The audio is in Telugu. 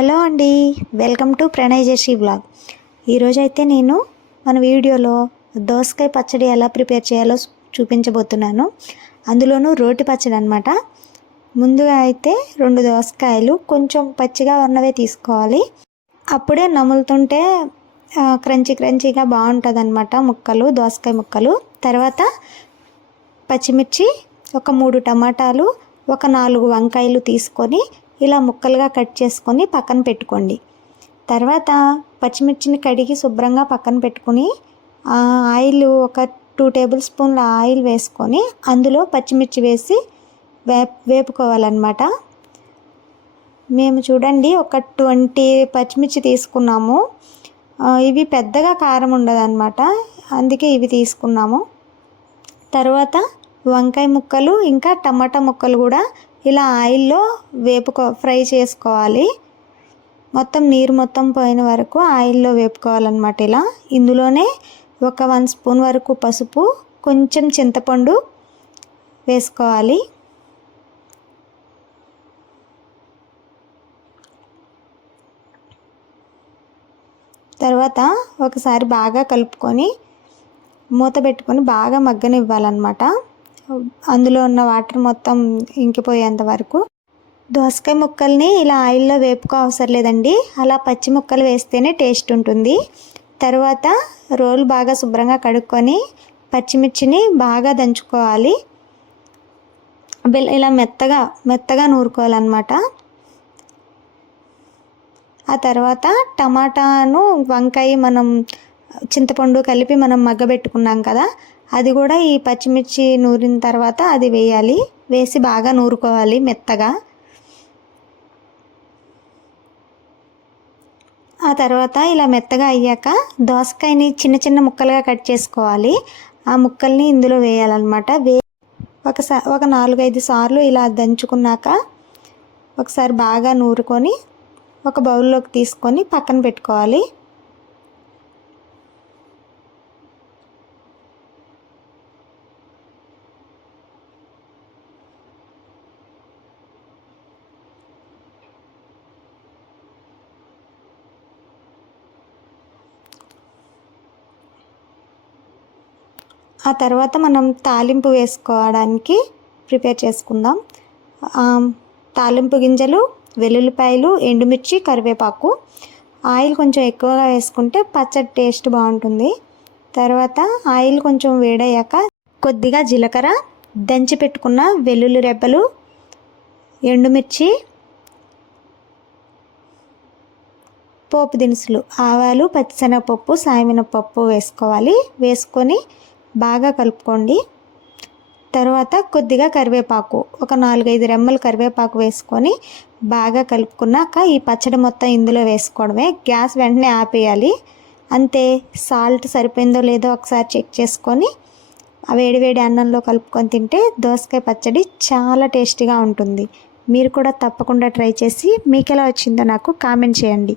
హలో అండి, welcome to Pranay JC vlog. ఈరోజైతే నేను మన వీడియోలో దోసకాయ పచ్చడి ఎలా ప్రిపేర్ చేయాలో చూపించబోతున్నాను. అందులోనూ రోటి పచ్చడి అనమాట. ముందుగా అయితే 2 దోసకాయలు కొంచెం పచ్చిగా ఉన్నవే తీసుకోవాలి. అప్పుడే నములుతుంటే క్రంచీగా బాగుంటుంది అనమాట ముక్కలు, దోసకాయ ముక్కలు. తర్వాత పచ్చిమిర్చి, ఒక 3 టమాటాలు, ఒక 4 వంకాయలు తీసుకొని ఇలా ముక్కలుగా కట్ చేసుకొని పక్కన పెట్టుకోండి. తర్వాత పచ్చిమిర్చిని కడిగి శుభ్రంగా పక్కన పెట్టుకొని ఆయిల్ ఒక 2 టేబుల్ స్పూన్ల ఆయిల్ వేసుకొని అందులో పచ్చిమిర్చి వేసి వేపుకోవాలన్నమాట. మేము చూడండి ఒక 20 పచ్చిమిర్చి తీసుకున్నాము. ఇవి పెద్దగా కారం ఉండదన్నమాట, అందుకే ఇవి తీసుకున్నాము. తర్వాత వంకాయ ముక్కలు ఇంకా టమాటా ముక్కలు కూడా ఇలా ఆయిల్లో ఫ్రై చేసుకోవాలి. నీరు మొత్తం పోయిన వరకు ఆయిల్లో వేపుకోవాలన్నమాట. ఇలా ఇందులోనే ఒక 1 స్పూన్ వరకు పసుపు, కొంచెం చింతపండు వేసుకోవాలి. తర్వాత ఒకసారి బాగా కలుపుకొని మూత పెట్టుకొని బాగా మగ్గనివ్వాలన్నమాట. అందులో ఉన్న వాటర్ మొత్తం ఇంకిపోయేంత వరకు. దోసకాయ ముక్కల్ని ఇలా ఆయిల్లో వేపుకో అవసరం లేదండి, అలా పచ్చి ముక్కలు వేస్తేనే టేస్ట్ ఉంటుంది. తర్వాత రోలు బాగా శుభ్రంగా కడుక్కొని పచ్చిమిర్చిని బాగా దంచుకోవాలి. ఇలా మెత్తగా నూరుకోవాలన్నమాట. ఆ తర్వాత టమాటాను, వంకాయ చింతపండు కలిపి మగ్గబెట్టుకున్నాం కదా, అది కూడా ఈ పచ్చిమిర్చి నూరిన తర్వాత అది వేసి బాగా నూరుకోవాలి మెత్తగా. ఆ తర్వాత ఇలా మెత్తగా అయ్యాక దోసకాయని చిన్న చిన్న ముక్కలుగా కట్ చేసుకోవాలి. ఆ ముక్కల్ని ఇందులో వేయాలన్నమాట. ఒక 4-5 సార్లు ఇలా దంచుకున్నాక ఒకసారి బాగా నూరుకొని ఒక బౌల్లోకి తీసుకొని పక్కన పెట్టుకోవాలి. ఆ తర్వాత మనం తాలింపు వేసుకోవడానికి ప్రిపేర్ చేసుకుందాం. తాలింపు గింజలు, వెల్లుల్లిపాయలు, ఎండుమిర్చి, కరివేపాకు. ఆయిల్ కొంచెం ఎక్కువగా వేసుకుంటే పచ్చడి టేస్ట్ బాగుంటుంది. తర్వాత ఆయిల్ కొంచెం వేడయ్యాక కొద్దిగా జీలకర్ర, దంచి పెట్టుకున్న వెల్లుల్లి రెబ్బలు, ఎండుమిర్చి, పోపు దినుసులు, ఆవాలు, పచ్చిశనగపప్పు, సాయమినపప్పు వేసుకొని బాగా కలుపుకోండి. తర్వాత కొద్దిగా కరివేపాకు, ఒక 4-5 రెమ్మలు కరివేపాకు వేసుకొని బాగా కలుపుకున్నాక ఈ పచ్చడి మొత్తం ఇందులో వేసుకోవడమే. గ్యాస్ వెంటనే ఆపేయాలి. అంతే. సాల్ట్ సరిపోయిందో లేదో ఒకసారి చెక్ చేసుకొని వేడి అన్నంలో కలుపుకొని తింటే దోసకాయ పచ్చడి చాలా టేస్టీగా ఉంటుంది. మీరు కూడా తప్పకుండా ట్రై చేసి మీకు ఎలా వచ్చిందో నాకు కామెంట్ చేయండి.